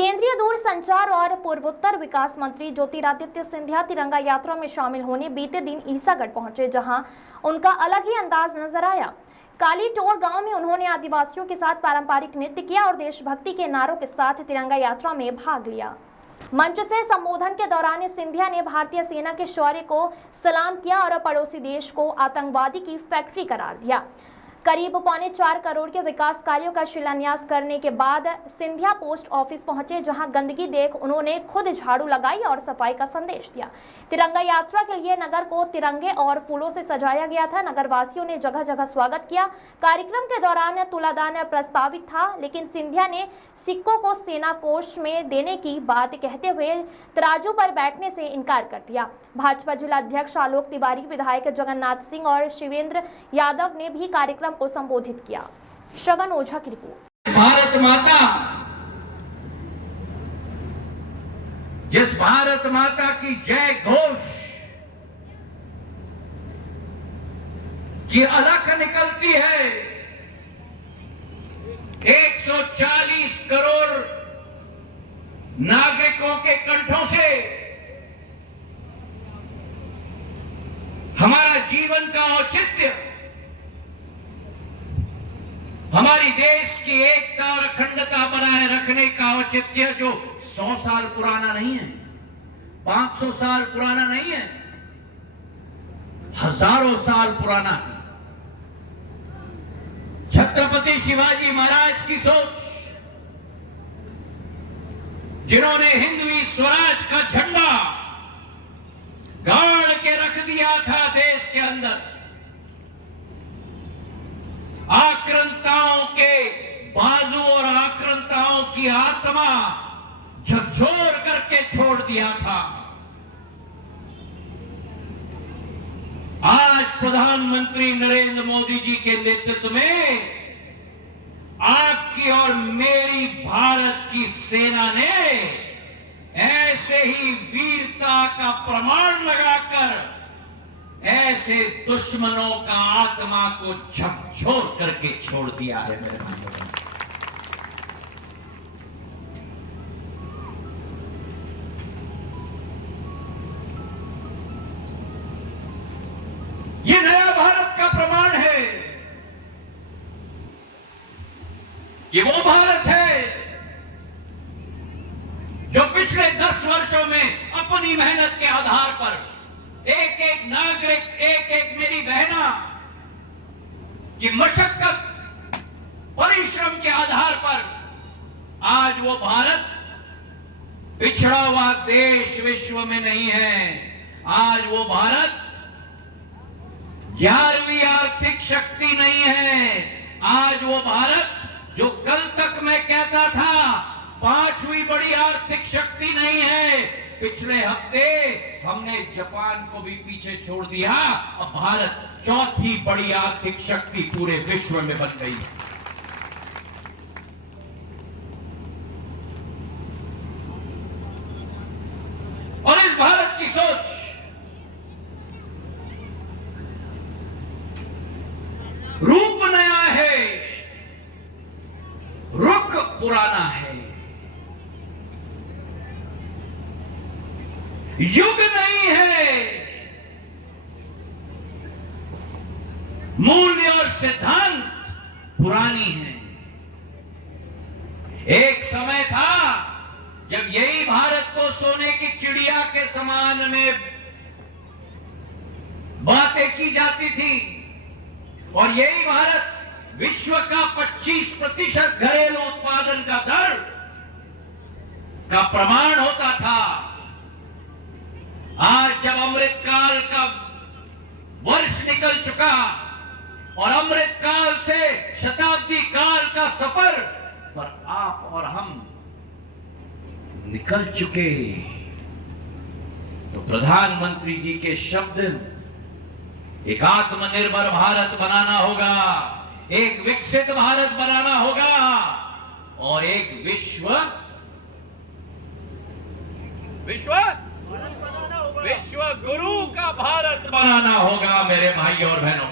केंद्रीय दूरसंचार और पूर्वोत्तर विकास मंत्री ज्योतिरादित्य सिंधिया तिरंगा यात्रा में शामिल होने बीते दिन ईसागढ़ पहुंचे, जहां उनका अलग ही अंदाज नजर आया। कालीटोर गांव में उन्होंने आदिवासियों के साथ पारंपरिक नृत्य किया और देशभक्ति के नारों के साथ तिरंगा यात्रा में भाग लिया। मंच से संबोधन के दौरान सिंधिया ने भारतीय सेना के शौर्य को सलाम किया और पड़ोसी देश को आतंकवादी की फैक्ट्री करार दिया। करीब 4.25 करोड़ के विकास कार्यों का शिलान्यास करने के बाद सिंधिया पोस्ट ऑफिस पहुंचे, जहां गंदगी देख उन्होंने खुद झाड़ू लगाई और सफाई का संदेश दिया। तिरंगा यात्रा के लिए नगर को तिरंगे और फूलों से सजाया गया था। नगर वासियों ने जगह जगह स्वागत किया। कार्यक्रम के दौरान तुलादान प्रस्तावित था, लेकिन सिंधिया ने सिक्कों को सेना कोष में देने की बात कहते हुए तराजू पर बैठने से इनकार कर दिया। भाजपा जिला अध्यक्ष आलोक तिवारी, विधायक जगन्नाथ सिंह और शिवेंद्र यादव ने भी कार्यक्रम को संबोधित किया। श्रवण ओझा की रिपोर्ट। भारत माता, जिस भारत माता की जय घोष की अलख निकलती है, 140 करोड़ नागरिकों के कंठों से हमारा जीवन का औचित्य, हमारी देश की एकता और अखंडता बनाए रखने का औचित्य जो 100 साल पुराना नहीं है, 500 साल पुराना नहीं है, हजारों साल पुराना है। छत्रपति शिवाजी महाराज की सोच, जिन्होंने हिंदवी स्वराज का झंडा गाड़ के रख दिया था देश के अंदर, आक्रांताओं के बाजू और आक्रांताओं की आत्मा झकझोर करके छोड़ दिया था। आज प्रधानमंत्री नरेंद्र मोदी जी के नेतृत्व में आपकी और मेरी भारत की सेना ने ऐसे ही वीरता का प्रमाण लगाकर ऐसे दुश्मनों का आत्मा को झकझोर करके छोड़ दिया है। मेरे भाइयों, ये नया भारत का प्रमाण है। ये वो भारत है जो पिछले 10 वर्षों में अपनी मेहनत के आधार पर एक एक नागरिक, एक एक मेरी बहना की मशक्कत, परिश्रम के आधार पर आज वो भारत पिछड़ा हुआ देश विश्व में नहीं है। आज वो भारत 11वीं आर्थिक शक्ति नहीं है। आज वो भारत जो कल तक मैं कहता था 5वीं बड़ी आर्थिक शक्ति नहीं है, पिछले हफ्ते हमने जापान को भी पीछे छोड़ दिया। अब भारत 4थी बड़ी आर्थिक शक्ति पूरे विश्व में बन गई है। और इस भारत की सोच रूप नया है, रुख पुराना है, युग नहीं है, मूल्य और सिद्धांत पुरानी है। एक समय था जब यही भारत को सोने की चिड़िया के समान में बातें की जाती थी और यही भारत विश्व का 25% घरेलू उत्पादन का दर का प्रमाण होता था। आज जब अमृतकाल का वर्ष निकल चुका और अमृतकाल से शताब्दी काल का सफर पर आप और हम निकल चुके, तो प्रधानमंत्री जी के शब्द, एक आत्मनिर्भर भारत बनाना होगा, एक विकसित भारत बनाना होगा और एक विश्व गुरु का भारत बनाना होगा। मेरे भाइयों और बहनों,